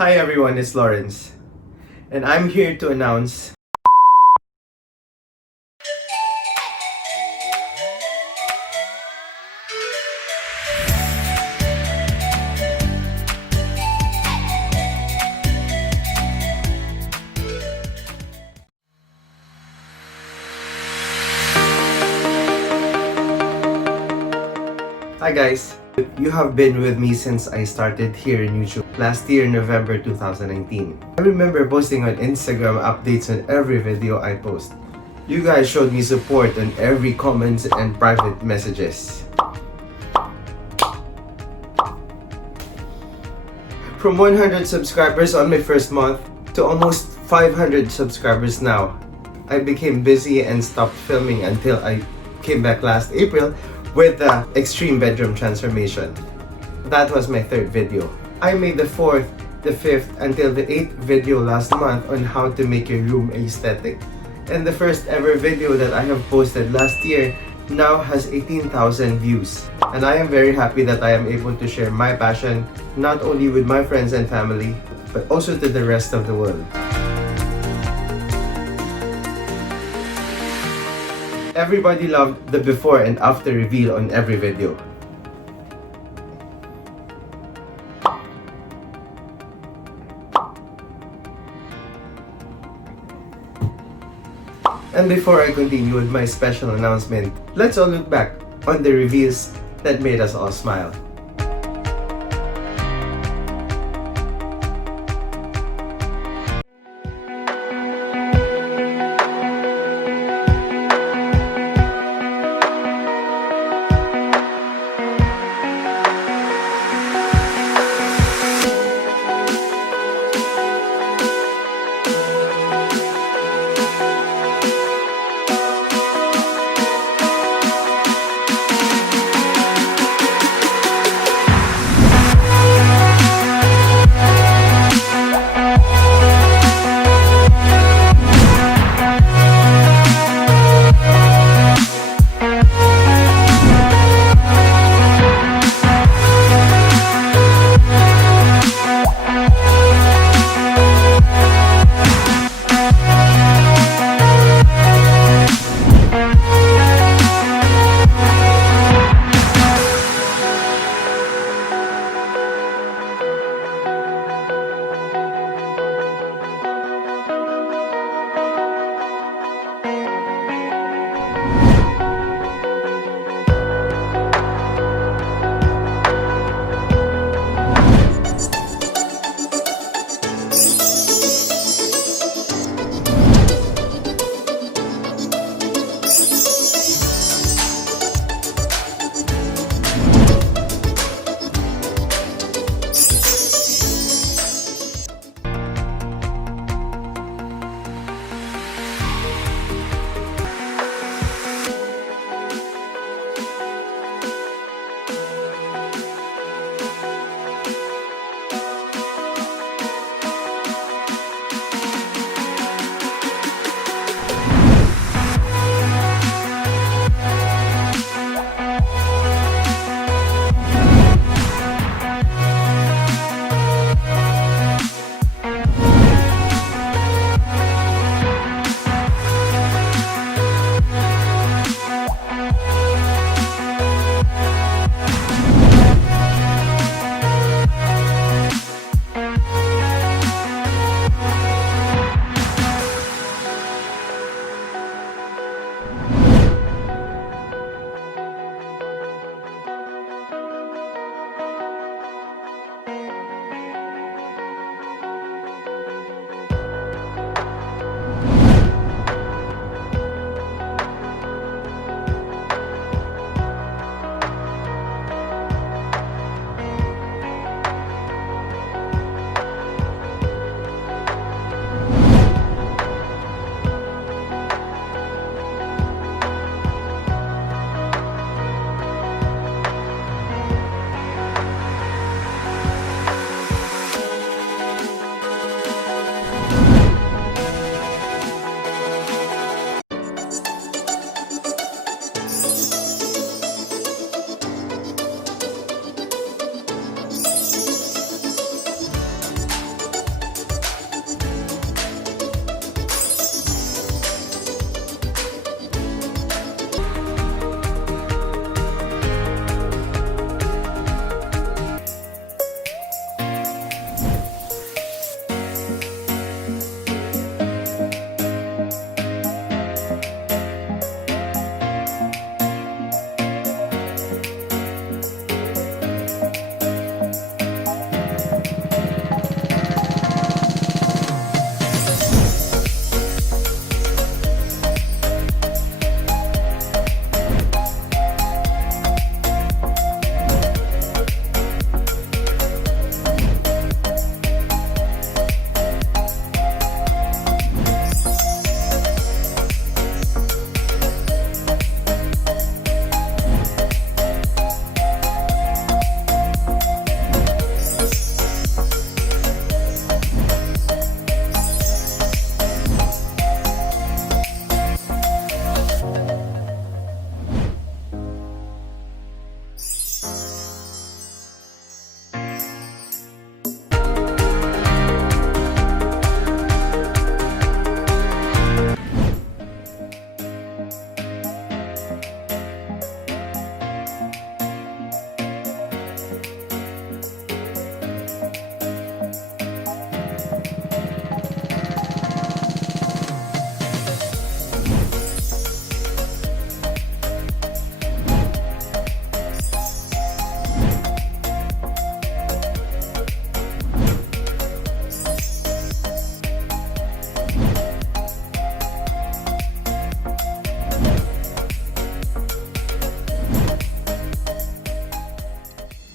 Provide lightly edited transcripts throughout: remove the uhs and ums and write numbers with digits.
Hi everyone, it's Laurenz, and I'm here to announce Hi guys! You have been with me since I started here in YouTube last year, November 2019. I remember posting on Instagram updates on every video I post. You guys showed me support on every comments and private messages. From 100 subscribers on my first month to almost 500 subscribers now. I became busy and stopped filming until I came back last April with the extreme bedroom transformation. That was my third video. I made the fourth, the fifth, until the eighth video last month on how to make your room aesthetic. And the first ever video that I have posted last year now has 18,000 views. And I am very happy that I am able to share my passion not only with my friends and family, but also to the rest of the world. Everybody loved the before and after reveal on every video. And before I continue with my special announcement, let's all look back on the reveals that made us all smile.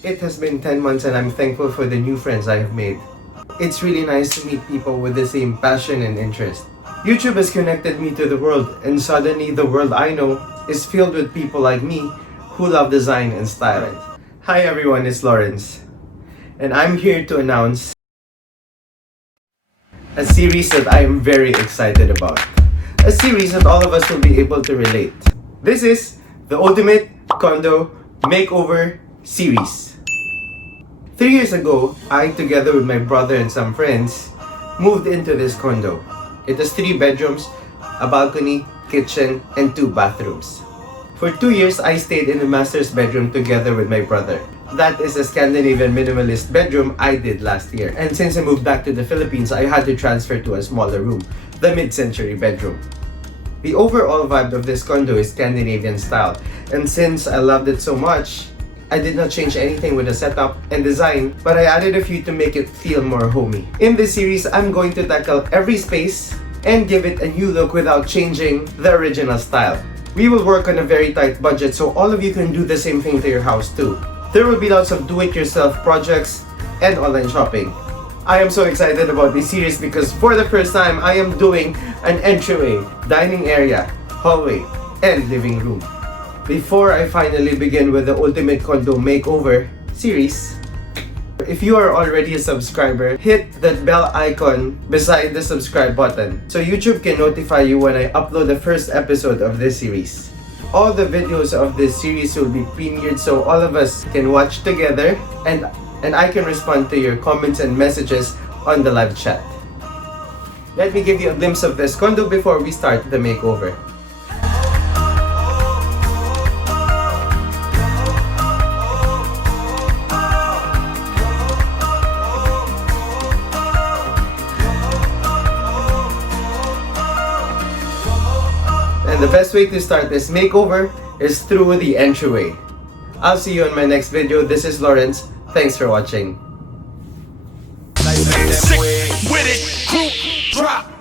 It has been 10 months and I'm thankful for the new friends I have made. It's really nice to meet people with the same passion and interest. YouTube has connected me to the world, and suddenly the world I know is filled with people like me who love design and style. Hi everyone, it's Laurenz, and I'm here to announce a series that I am very excited about. A series that all of us will be able to relate. This is the Ultimate Condo Makeover series. 3 years ago, I, together with my brother and some friends, moved into this condo. It has 3 bedrooms, a balcony, kitchen, and 2 bathrooms. For 2 years, I stayed in the master's bedroom together with my brother. That is a Scandinavian minimalist bedroom I did last year. And since I moved back to the Philippines, I had to transfer to a smaller room, the mid-century bedroom. The overall vibe of this condo is Scandinavian style, and since I loved it so much, I did not change anything with the setup and design, but I added a few to make it feel more homey. In this series, I'm going to tackle every space and give it a new look without changing the original style. We will work on a very tight budget so all of you can do the same thing to your house too. There will be lots of do-it-yourself projects and online shopping. I am so excited about this series because for the first time, I am doing an entryway, dining area, hallway, and living room. Before I finally begin with the Ultimate Condo Makeover series, if you are already a subscriber, hit that bell icon beside the subscribe button so YouTube can notify you when I upload the first episode of this series. All the videos of this series will be premiered so all of us can watch together and I can respond to your comments and messages on the live chat. Let me give you a glimpse of this condo before we start the makeover. And the best way to start this makeover is through the entryway. I'll see you in my next video. This is Laurenz. Thanks for watching. Sick with it, group drop.